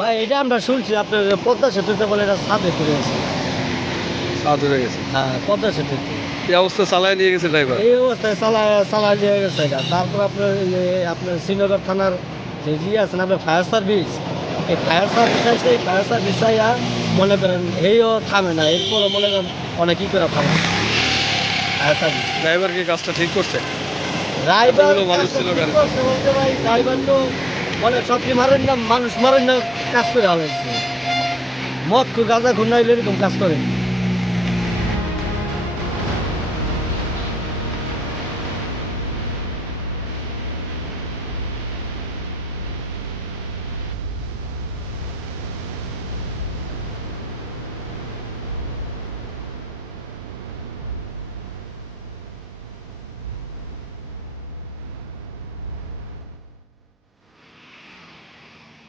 ভাই এটা আমরা শুনছি আপনার পদ্মা সেতুতে বলে এটা ছাদে পড়ে গেছে। ছাদ উড়ে গেছে। হ্যাঁ, পদ্মা সেতুতে এই অবস্থা চালায় নিয়ে গেছে ড্রাইভার। এই অবস্থায় চালায় নিয়ে গেছে এটা। তারপর আপনার এই যে আপনার শ্রীনগর থানার যে আছেন আপনার ফায়ার সার্ভিস, এই ফায়ার সার্ভিস আছে, এই ফায়ার সার্ভিস আইয়া মনে করেন এইও থামে না, এরপরও মনে করেন অনেক কী করে থামে ফায়ার সার্ভিস। ড্রাইভার কি কাজটা ঠিক করছে? ড্রাইভার এতগুলো মানুষ ছিল গাড়িতে। বলতে ভাই ড্রাইভার তো অনেক সবজি মারেন না, মানুষ মারেন না, কাজ করে হয়েছে। মদ গাঁজা খুন না এরকম কাজ করে।